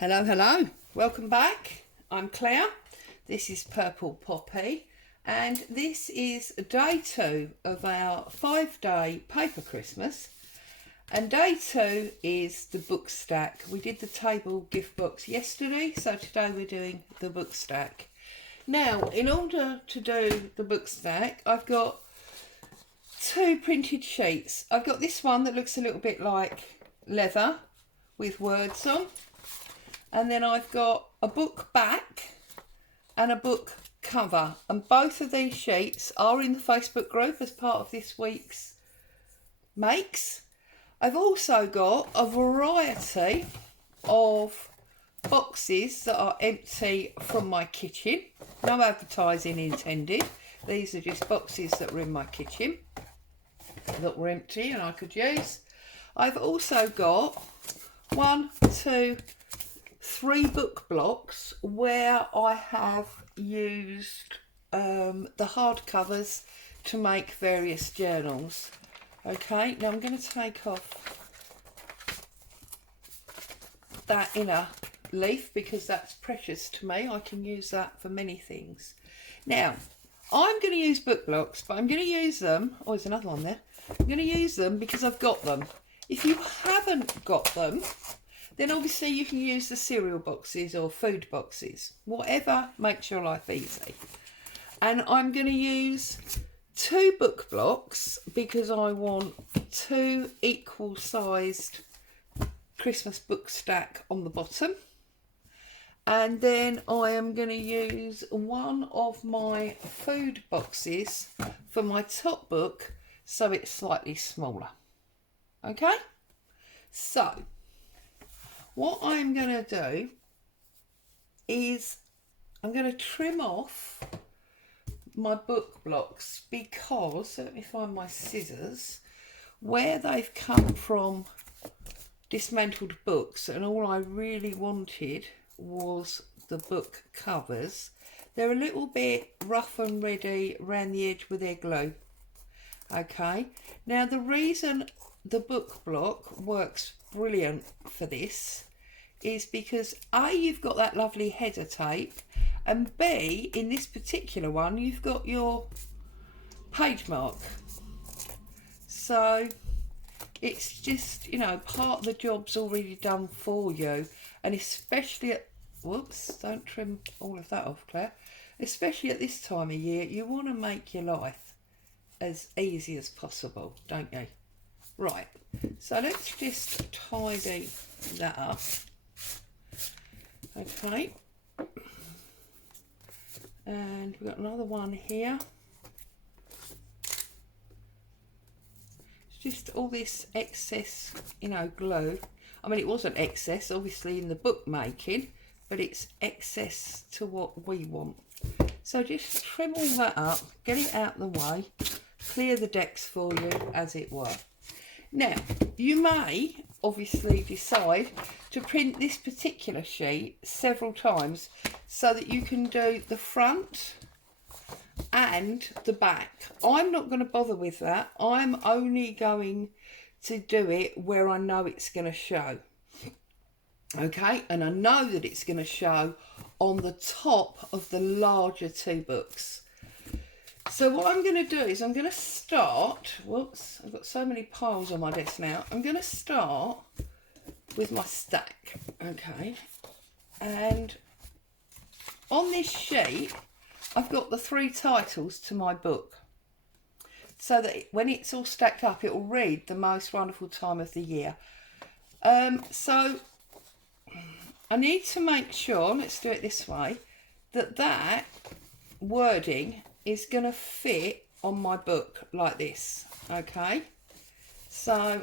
Hello, hello. Welcome back. I'm Claire. This is Purple Poppy, and this is day 2 of our 5-day paper Christmas. And day 2 is the book stack. We did the table gift box yesterday, so today we're doing the book stack. Now, in order to do the book stack, I've got 2 printed sheets. I've got this one that looks a little bit like leather with words on. And then I've got a book back and a book cover. And both of these sheets are in the Facebook group as part of this week's makes. I've also got a variety of boxes that are empty from my kitchen. No advertising intended. These are just boxes that were in my kitchen that were empty and I could use. I've also got 1, 2, 3 book blocks where I have used the hardcovers to make various journals. Okay, now I'm going to take off that inner leaf because that's precious to me. I can use that for many things. Now, I'm going to use book blocks, but I'm going to use them. Oh, there's another one there. I'm going to use them because I've got them. If you haven't got them, then obviously you can use the cereal boxes or food boxes, whatever makes your life easy. And I'm going to use 2 book blocks because I want 2 equal sized Christmas book stack on the bottom. And then I am going to use one of my food boxes for my top book so it's slightly smaller. Okay? So what I'm going to do is I'm going to trim off my book blocks because, let me find my scissors, where they've come from dismantled books and all I really wanted was the book covers. They're a little bit rough and ready around the edge with their glue. Okay, now the reason the book block works brilliant for this is because A, you've got that lovely header tape, and B, in this particular one, you've got your page mark. So it's just, you know, part of the job's already done for you. And especially at, whoops, don't trim all of that off, Claire. Especially at this time of year, you want to make your life as easy as possible, don't you? Right, so let's just tidy that up. Okay, and we've got another one here. It's just all this excess, you know, glue. I mean, it wasn't excess, obviously, in the book making, but it's excess to what we want. So just trim all that up, get it out the way, clear the decks for you, as it were. Now, you may obviously decide to print this particular sheet several times so that you can do the front and the back. I'm not going to bother with that. I'm only going to do it where I know it's going to show. Okay, and I know that it's going to show on the top of the larger 2 books. So what I'm going to do is I'm going to start, whoops, I've got so many piles on my desk now. I'm going to start with my stack, okay? And on this sheet, I've got the 3 titles to my book. So that when it's all stacked up, it will read The Most Wonderful Time of the Year. So I need to make sure, let's do it this way, that wording is going to fit on my book like this. Okay, so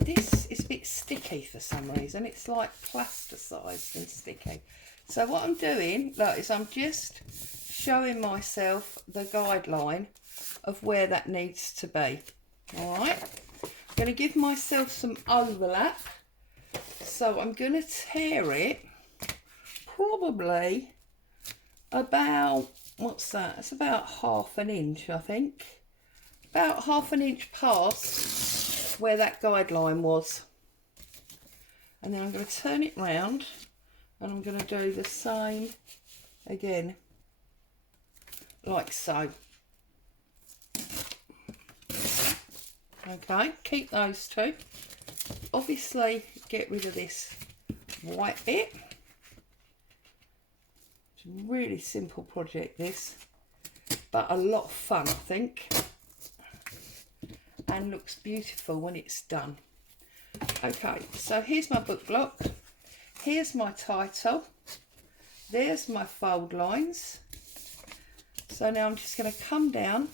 this is a bit sticky for some reason. It's like plasticized and sticky. So what I'm doing, look, is I'm just showing myself the guideline of where that needs to be. All right, I'm going to give myself some overlap. So I'm going to tear it probably about, what's that? It's about 1/2 inch, I think. About 1/2 inch past where that guideline was. And then I'm going to turn it round and I'm going to do the same again, like so. Okay, keep those two. Obviously, get rid of this white bit. It's a really simple project, this, but a lot of fun, I think, and looks beautiful when it's done. Okay, so here's my book block. Here's my title. There's my fold lines. So now I'm just going to come down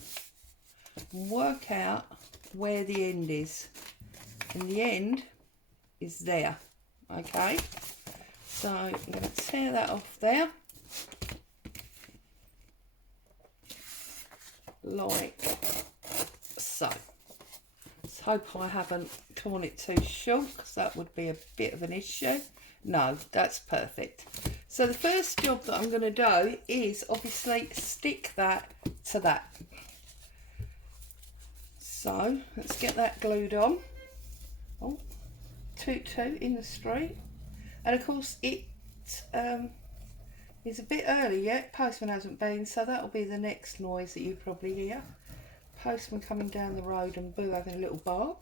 and work out where the end is. And the end is there. Okay, so I'm going to tear that off there. Like so. Let's hope I haven't torn it too short, because that would be a bit of an issue. No, that's perfect. So the first job that I'm going to do is obviously stick that to that. So let's get that glued on. Oh, toot toot in the street. And of course it is a bit early yet. Postman hasn't been, so that'll be the next noise that you probably hear. Postman coming down the road and Boo having a little bark.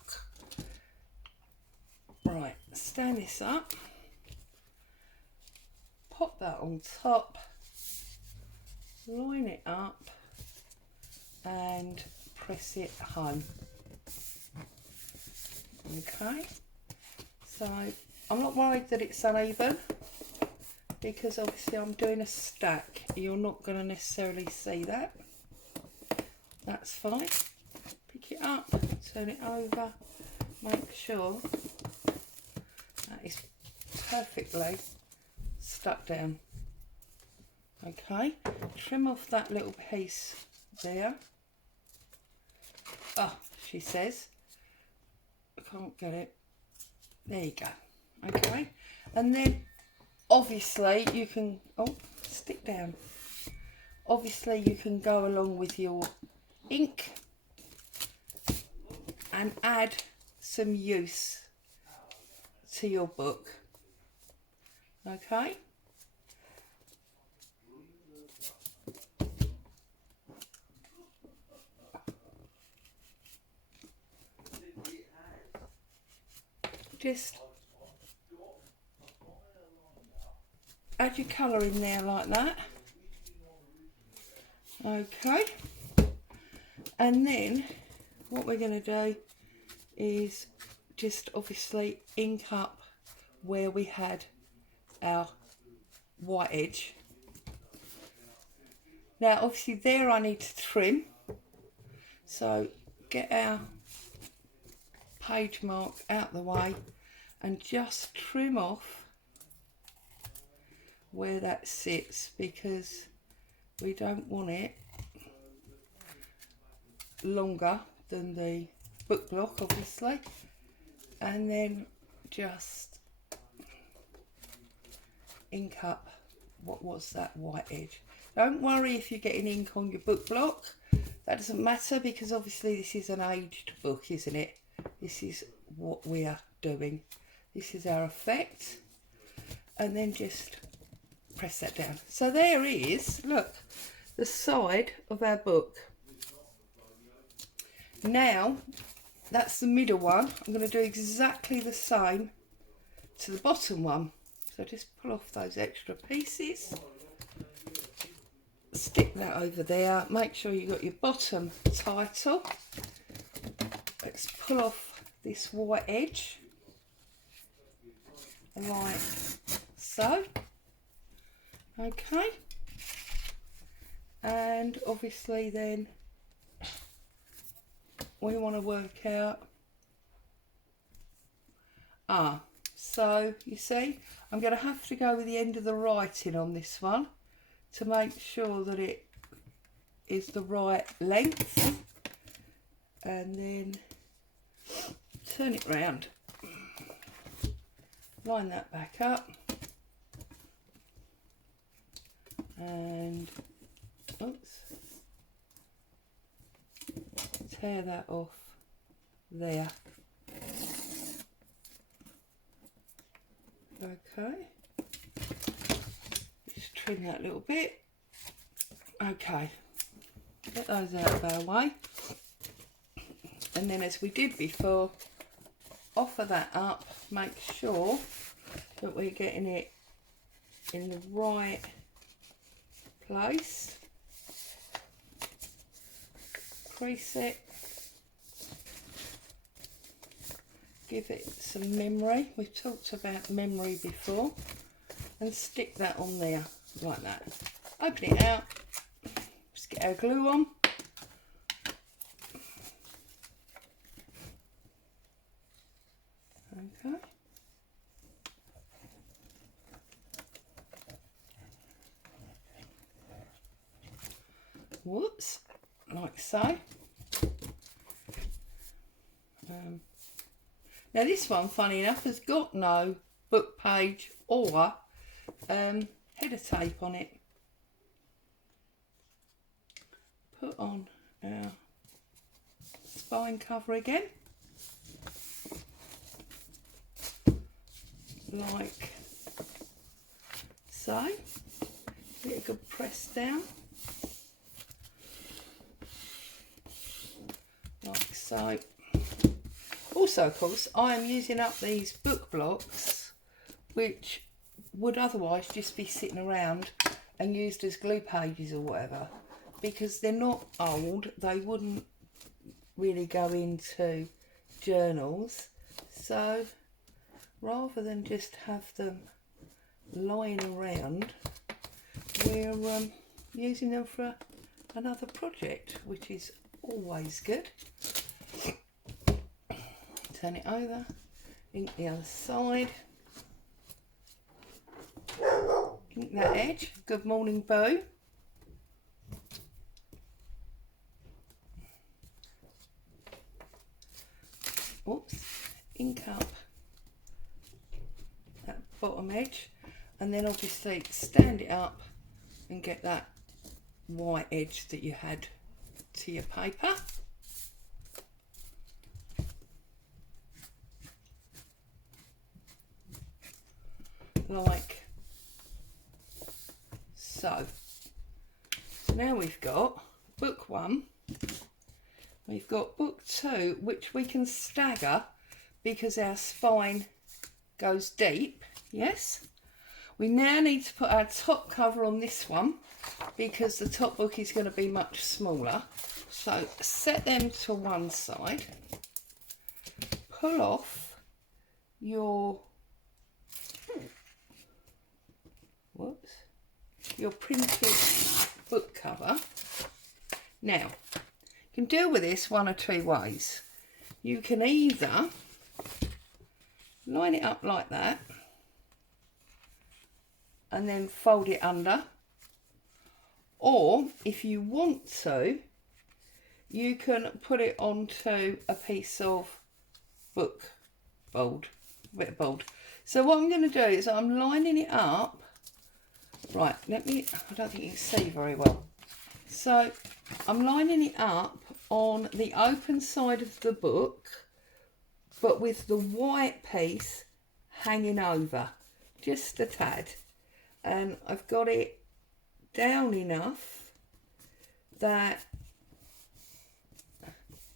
Right, stand this up. Pop that on top. Line it up and press it home. Okay, so I'm not worried that it's uneven, because obviously I'm doing a stack. You're not going to necessarily see that. That's fine. Pick it up, turn it over, make sure that is perfectly stuck down. Okay, trim off that little piece there. Oh, she says, I can't get it. There you go. Okay, and then obviously you can, oh, stick down. Obviously you can go along with your ink and add some use to your book. Okay. Just add your colour in there like that. Okay, and then what we're going to do is just obviously ink up where we had our white edge. Now obviously there I need to trim, so get our page mark out the way and just trim off where that sits, because we don't want it longer than the book block obviously. And then just ink up what was that white edge. Don't worry if you're getting ink on your book block, that doesn't matter, because obviously this is an aged book, isn't it? This is what we are doing. This is our effect. And then just press that down. So there is, look, the side of our book. Now, that's the middle one. I'm going to do exactly the same to the bottom one. So just pull off those extra pieces. Stick that over there. Make sure you got your bottom title. Let's pull off this white edge. Like so. Okay. And obviously then we want to work out, so you see I'm going to have to go with the end of the writing on this one to make sure that it is the right length, and then turn it round, line that back up, and oops, tear that off there. Okay, just trim that a little bit. Okay, get those out of our way, and then as we did before, offer that up, make sure that we're getting it in the right place. Crease it, give it some memory. We've talked about memory before, and stick that on there like that. Open it out, just get our glue on. Okay. Whoops, like so. Now this one, funny enough, has got no book page or header tape on it. Put on our spine cover again, like so. Get a good press down, like so. Also, of course, I am using up these book blocks, which would otherwise just be sitting around and used as glue pages or whatever, because they're not old. They wouldn't really go into journals. So rather than just have them lying around, we're using them for another project, which is always good. Turn it over, ink the other side, ink that edge. Good morning, Boo. Oops, ink up that bottom edge, and then obviously stand it up and get that white edge that you had to your paper. Like so. So now we've got book 1, we've got book 2, which we can stagger because our spine goes deep. Yes, we now need to put our top cover on this one because the top book is going to be much smaller. So set them to one side, pull off your printed book cover. Now, you can deal with this one or two ways. You can either line it up like that and then fold it under, or if you want to, you can put it onto a piece of book board, bit of board. So what I'm going to do is I'm lining it up. Right, I don't think you can see very well. So I'm lining it up on the open side of the book, but with the white piece hanging over, just a tad. And I've got it down enough that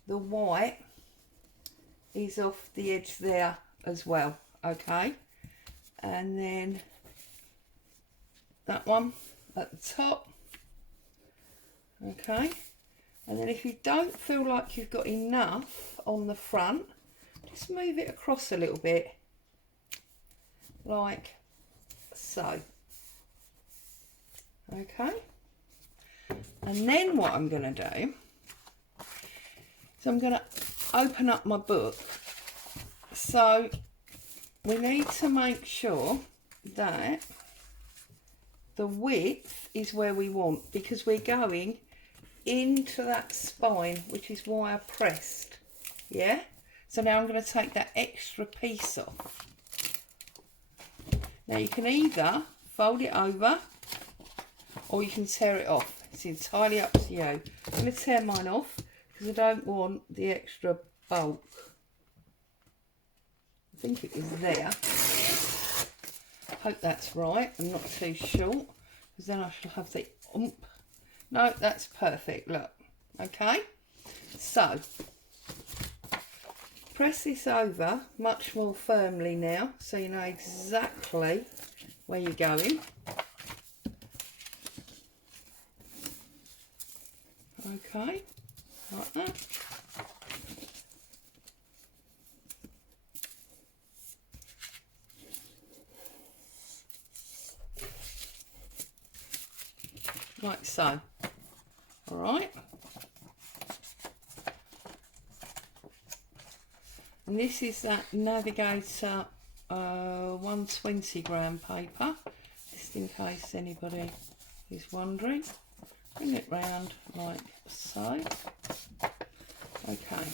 the white is off the edge there as well, okay? And then that one at the top, okay? And then if you don't feel like you've got enough on the front, just move it across a little bit, like so, okay? And then what I'm going to do is I'm going to open up my book. So we need to make sure that the width is where we want, because we're going into that spine, which is why I pressed, yeah? So now I'm going to take that extra piece off. Now you can either fold it over or you can tear it off. It's entirely up to you. I'm going to tear mine off because I don't want the extra bulk. I think it is there. hope that's right and not too short, because then I shall have the ump. No, that's perfect, look. Okay, so press this over much more firmly now, so you know exactly where you're going. Okay, like that. Like so. All right. And this is that Navigator 120 gram paper, just in case anybody is wondering. Bring it round like so. Okay.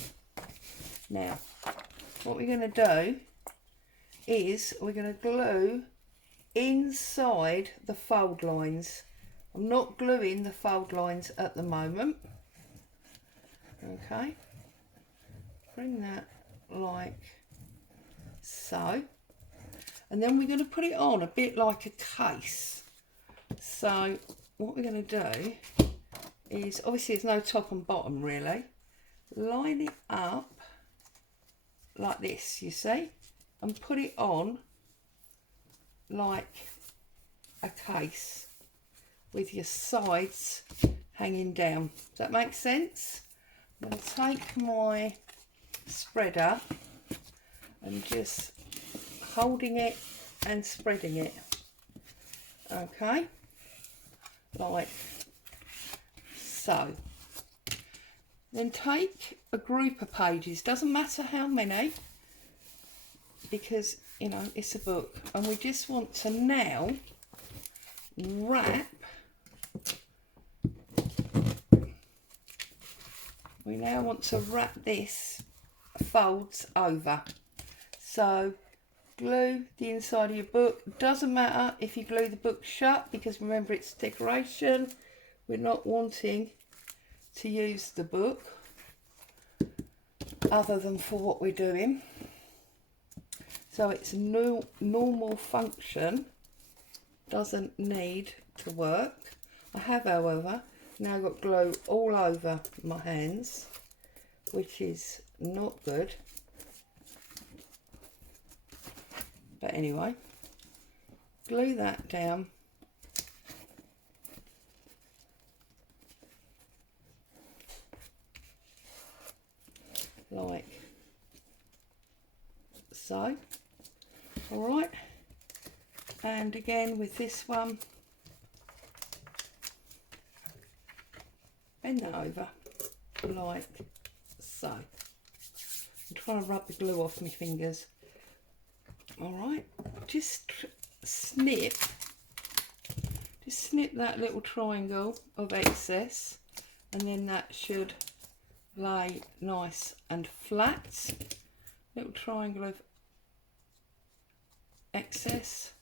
Now, what we're going to do is we're going to glue inside the fold lines. I'm not gluing the fold lines at the moment. Okay. Bring that like so. And then we're going to put it on a bit like a case. So what we're going to do is, obviously there's no top and bottom really. Line it up like this, you see, and put it on like a case with your sides hanging down. Does that make sense? I'm going to take my spreader and just holding it and spreading it. Okay, like so. Then take a group of pages, doesn't matter how many, because you know it's a book, and we just want to now wrap, we now want to wrap this folds over. So glue the inside of your book. Doesn't matter if you glue the book shut, because remember it's decoration. We're not wanting to use the book other than for what we're doing. So it's no normal function, doesn't need to work. I have, however, now got glue all over my hands, which is not good. But anyway, glue that down. Like so. All right. And again with this one, bend that over like so. I'm trying to rub the glue off my fingers. All right, just snip that little triangle of excess, and then that should lay nice and flat. Little triangle of excess.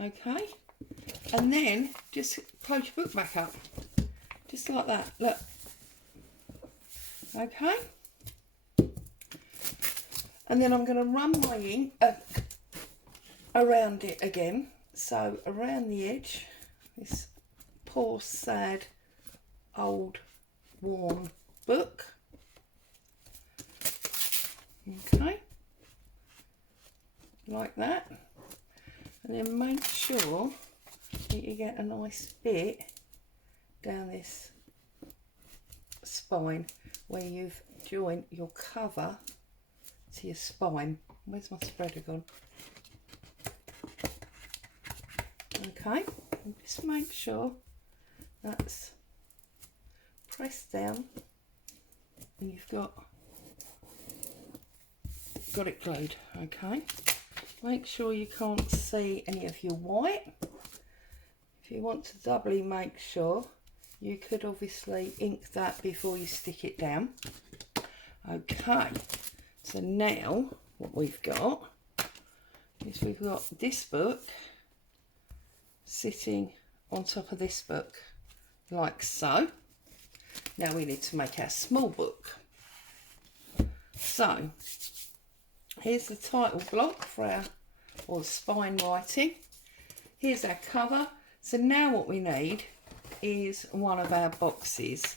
Okay, and then just close your book back up, just like that. Look. Okay. And then I'm going to run my ink around it again. So around the edge, this poor sad old worn book. Okay, like that. And then make sure that you get a nice bit down this spine where you've joined your cover to your spine. Where's my spreader gone? Okay, and just make sure that's pressed down and you've got it glued. Okay, make sure you can't see any of your white. If you want to doubly make sure, you could obviously ink that before you stick it down. Okay, so now what we've got is we've got this book sitting on top of this book like so. Now we need to make our small book. So here's the title block for our or spine writing. Here's our cover. So now what we need is one of our boxes.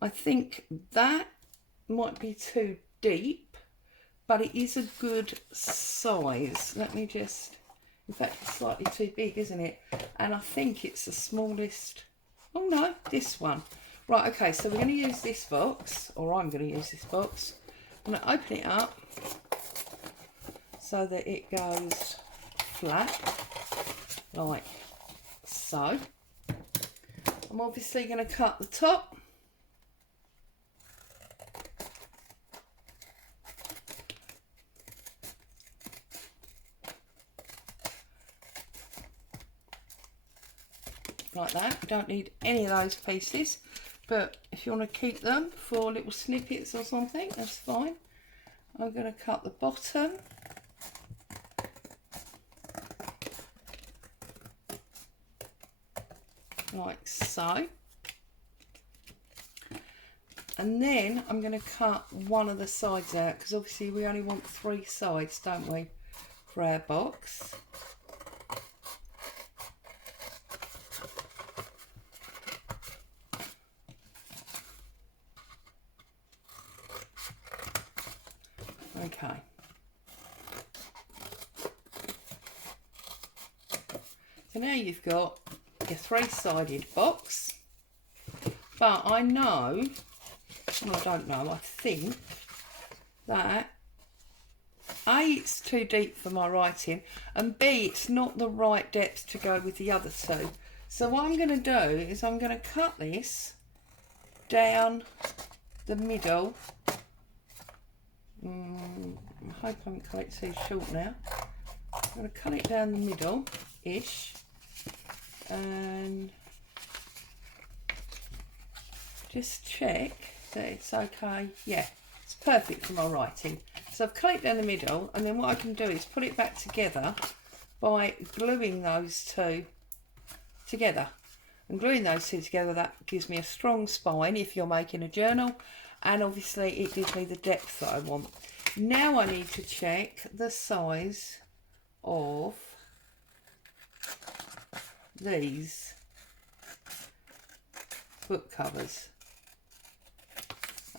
I think that might be too deep, but it is a good size. Let me just, in fact it's slightly too big, isn't it? And I think it's the smallest. Oh no, this one. Right, okay, so we're going to use this box, or I'm going to use this box. I'm going to open it up so that it goes flat, like so. I'm obviously going to cut the top. Like that. You don't need any of those pieces, but if you want to keep them for little snippets or something, that's fine. I'm going to cut the bottom. Like so. And then I'm going to cut one of the sides out, because obviously we only want 3 sides, don't we, for our box. Okay. So now you've got your 3-sided box, but I know, well, I don't know, I think that A, it's too deep for my writing, and B, it's not the right depth to go with the other 2. So what I'm going to do is I'm going to cut this down the middle. I hope I haven't cut it too short now. I'm going to cut it down the middle-ish, and just check that it's okay. Yeah, it's perfect for my writing. So I've cut it down the middle, and then what I can do is put it back together by gluing those 2 together. And gluing those 2 together, that gives me a strong spine if you're making a journal, and obviously it gives me the depth that I want. Now I need to check the size of these book covers.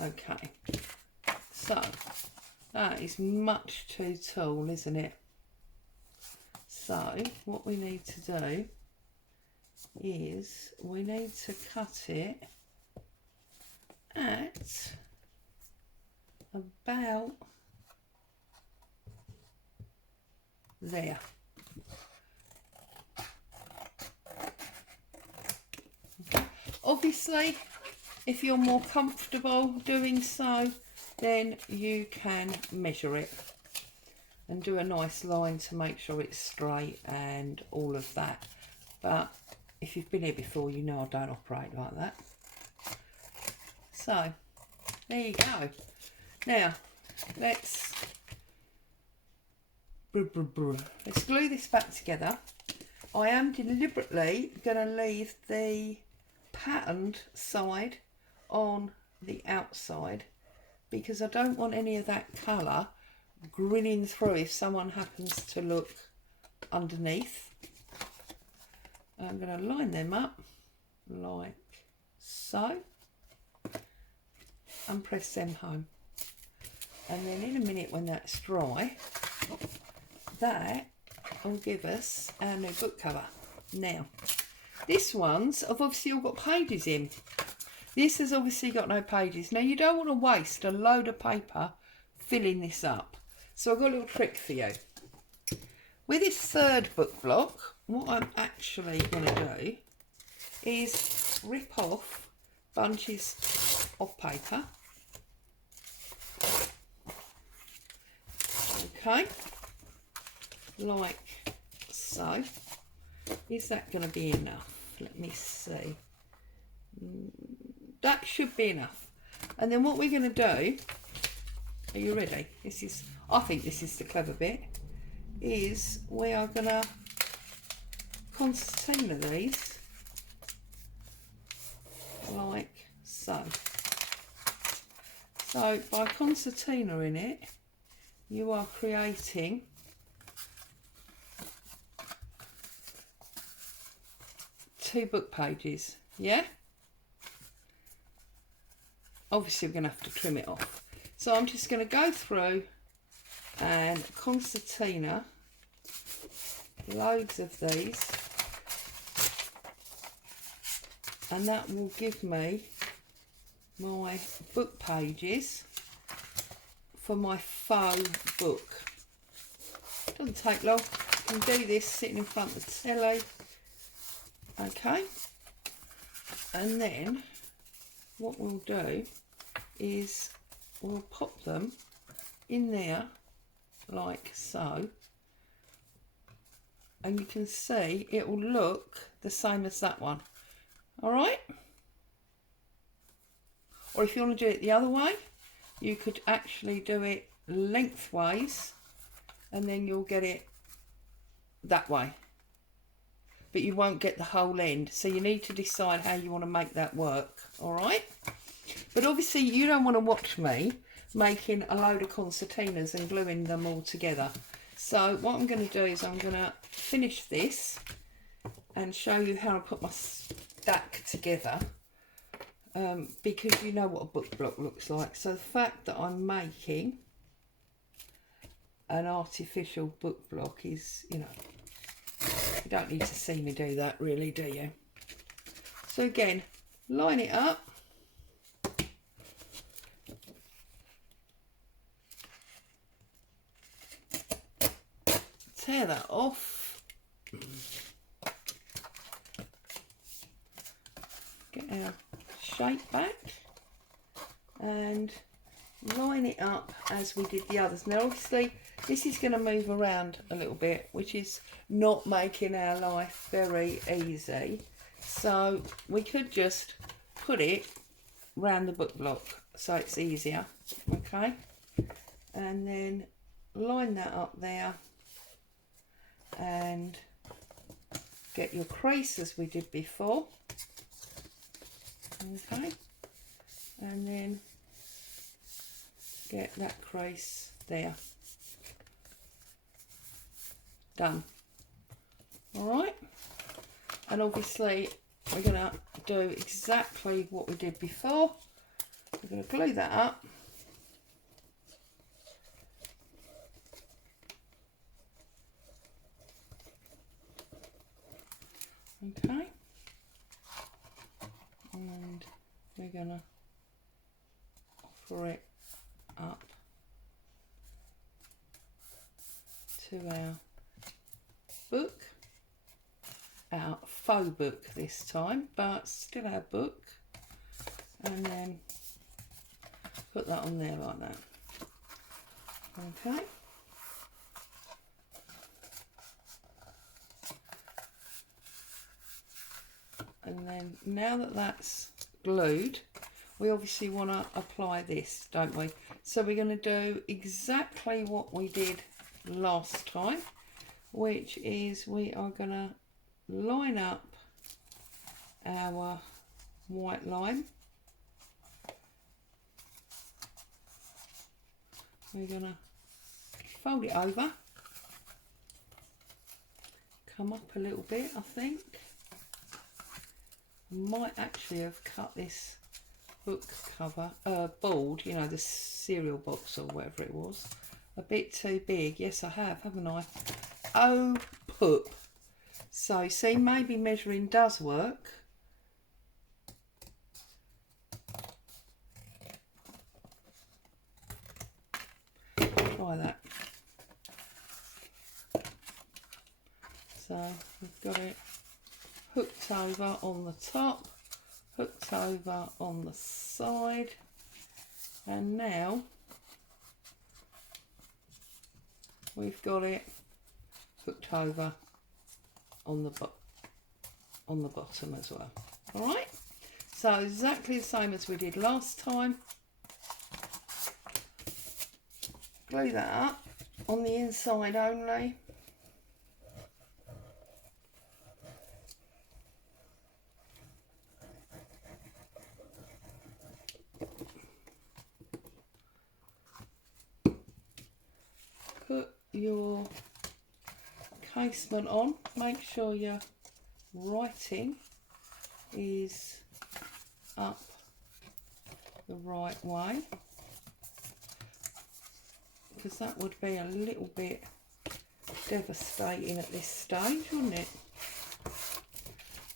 Okay, so that is much too tall, isn't it? So what we need to do is we need to cut it at about there. Okay. Obviously, if you're more comfortable doing so, then you can measure it and do a nice line to make sure it's straight and all of that. But if you've been here before, you know I don't operate like that. So there you go. Now let's glue this back together. I am deliberately going to leave the patterned side on the outside, because I don't want any of that colour grinning through if someone happens to look underneath. I'm going to line them up like so and press them home, and then in a minute when that's dry, that will give us our new book cover. Now this one's, I've obviously all got pages in. This has obviously got no pages. Now you don't want to waste a load of paper filling this up, so I've got a little trick for you. With this 3rd book block, what I'm actually going to do is rip off bunches of paper. Okay, like so. Is that going to be enough? Let me see. That should be enough. And then what we're going to do, are you ready? This is, I think this is the clever bit, is we are going to concertina these like so. So by concertina in it, you are creating 2 book pages, yeah? Obviously we're going to have to trim it off. So I'm just going to go through and concertina, loads of these, and that will give me my book pages for my faux book. Doesn't take long. You can do this sitting in front of the telly. Okay, and then what we'll do is we'll pop them in there like so, and you can see it will look the same as that one. All right, or if you want to do it the other way, you could actually do it lengthways and then you'll get it that way, but you won't get the whole end. So you need to decide how you want to make that work. All right, but obviously you don't want to watch me making a load of concertinas and gluing them all together. So what I'm going to do is I'm going to finish this and show you how to put my stack together, because you know what a book block looks like. So the fact that I'm making an artificial book block is, you know, you don't need to see me do that really, do you? So again, line it up. Tear that off. Get our shape back and line it up as we did the others. Now obviously this is going to move around a little bit, which is not making our life very easy. So we could just put it round the book block so it's easier. Okay, and then line that up there and get your crease as we did before. Okay, and then get that crease there. Done. All right, and obviously we're going to do exactly what we did before. We're going to glue that up. Okay, and we're going to offer it up to our book, our faux book this time, but still our book, and then put that on there like that. Okay, and then now that that's glued, we obviously want to apply this, don't we? So we're going to do exactly what we did last time, which is we are going to line up our white line. We're going to fold it over, come up a little bit. I think I might actually have cut this book cover board, you know, the cereal box or whatever it was, a bit too big. Yes, I have, haven't I? Oh, poop. So see, maybe measuring does work. Try that. So we've got it hooked over on the top, hooked over on the side, and now we've got it hooked over on the bottom as well. All right, so exactly the same as we did last time. Glue that up on the inside only. Put your casement on, make sure you're writing is up the right way, because that would be a little bit devastating at this stage, wouldn't it?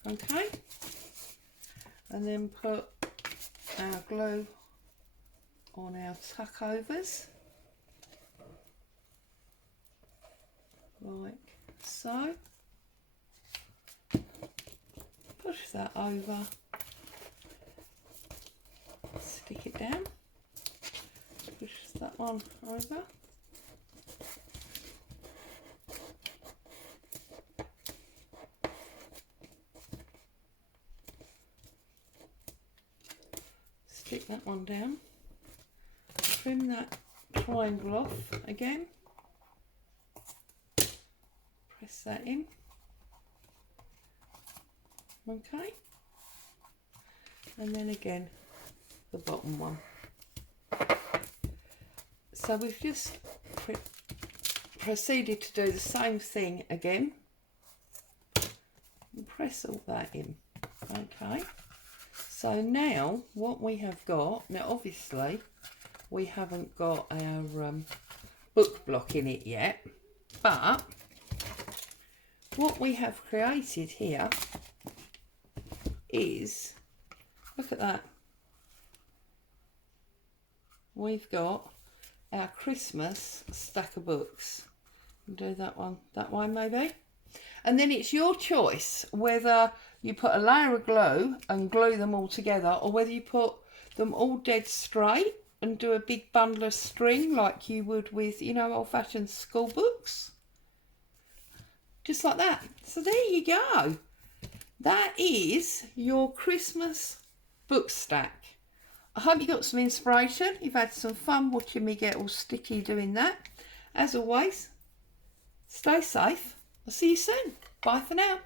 Okay, and then put our glue on our tuck overs like so. Push that over, stick it down, push that one over, stick that one down, trim that triangle off again, press that in, okay, and then again the bottom one. So we've just proceeded to do the same thing again and press all that in. Okay, so now what we have got, now obviously we haven't got our book block in it yet, but what we have created here is, look at that, we've got our Christmas stack of books. Do that one that way maybe, and then it's your choice whether you put a layer of glue and glue them all together, or whether you put them all dead straight and do a big bundle of string like you would with, you know, old-fashioned school books, just like that. So there you go, that is your Christmas book stack. I hope you got some inspiration. You've had some fun watching me get all sticky doing that. As always, stay safe. I'll see you soon. Bye for now.